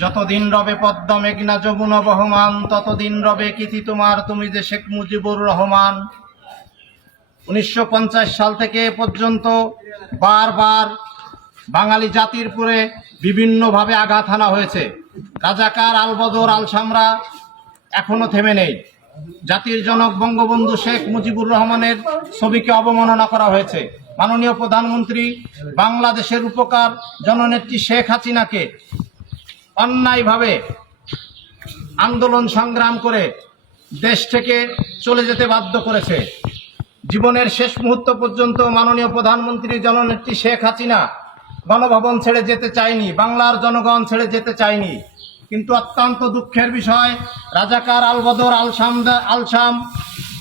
যতদিন রবে পদ্মা মেঘনা যমুনা বহমান, ততদিন রবে কীর্তি তোমার, তুমি যে শেখ মুজিবুর রহমান। 1950 সাল থেকে এ পর্যন্ত বারবার বাঙালি জাতির উপরে বিভিন্নভাবে আঘাত হানা হয়েছে। রাজাকার, আলবদর, আলসামরা এখনো থেমে নেই। জাতির জনক বঙ্গবন্ধু শেখ মুজিবুর রহমানের ছবিকে অবমাননা করা হয়েছে। মাননীয় প্রধানমন্ত্রী বাংলাদেশের উপকার জননেত্রী শেখ হাসিনাকে অন্যায়ভাবে আন্দোলন সংগ্রাম করে দেশ থেকে চলে যেতে বাধ্য করেছে। জীবনের শেষ মুহূর্ত পর্যন্ত মাননীয় প্রধানমন্ত্রী জননেত্রী শেখ হাসিনা গণভবন ছেড়ে যেতে চায়নি, বাংলার জনগণ ছেড়ে যেতে চায়নি। কিন্তু অত্যন্ত দুঃখের বিষয়, রাজাকার, আলবদর, আলসাম,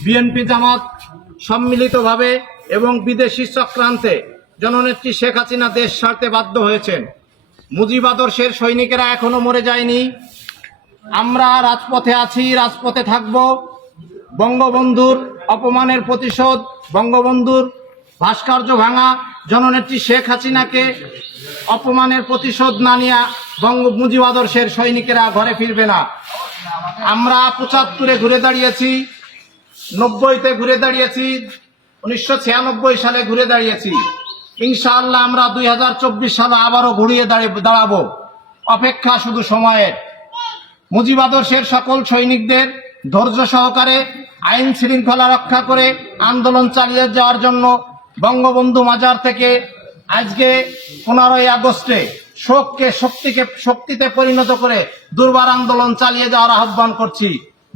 বিএনপি, জামাত সম্মিলিতভাবে এবং বিদেশি চক্রান্তে জননেত্রী শেখ হাসিনা দেশ ছাড়তে বাধ্য হয়েছেন। মুজিব আদর্শের সৈনিকেরা এখনো মরে যায়নি। আমরা রাজপথে আছি, রাজপথে থাকব। বঙ্গবন্ধুর অপমানের প্রতিশোধ, বঙ্গবন্ধুর ভাস্কর্য ভাঙা জননেত্রী শেখ হাসিনাকে অপমানের প্রতিশোধ না নিয়ে মুজিব আদর্শের সৈনিকেরা ঘরে ফিরবে না। আমরা 75-এ ঘুরে দাঁড়িয়েছি, 90-তে ঘুরে দাঁড়িয়েছি, 1996 সালে ঘুরে দাঁড়িয়েছি। ইনশাআল্লাহ আমরা 2024 সালে আবারও ঘুরিয়ে দাঁড়াবো। অপেক্ষা শুধু সময়ের। মুজিব আদর্শের সকল সৈনিকদের ধৈর্য সহকারে আইন শৃঙ্খলা রক্ষা করে আন্দোলন চালিয়ে যাওয়ার জন্য বঙ্গবন্ধু মাজার থেকে আজকে 15ই আগস্টে শোককে শক্তিতে পরিণত করে দুর্বার আন্দোলন চালিয়ে যাওয়ার আহ্বান করছি।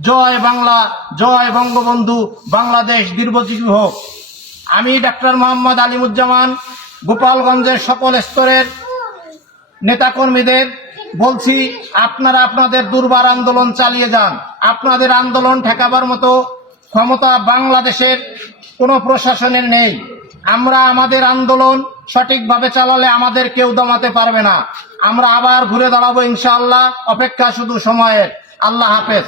জয় বাংলা, জয় বঙ্গবন্ধু, বাংলাদেশ দীর্ঘজীবী হোক। আমি ডাক্তার মোহাম্মদ আলিমুজ্জামান গোপালগঞ্জের সকল স্তরের নেতাকর্মীদের বলছি, আপনারা আপনাদের দুর্বার আন্দোলন চালিয়ে যান। আপনাদের আন্দোলন ঠেকাবার মতো ক্ষমতা বাংলাদেশের কোনো প্রশাসনের নেই। আমরা আমাদের আন্দোলন সঠিকভাবে চালালে আমাদের কেউ দমাতে পারবে না। আমরা আবার ঘুরে দাঁড়াবো ইনশাআল্লাহ। অপেক্ষা শুধু সময়ের। আল্লাহ হাফেজ।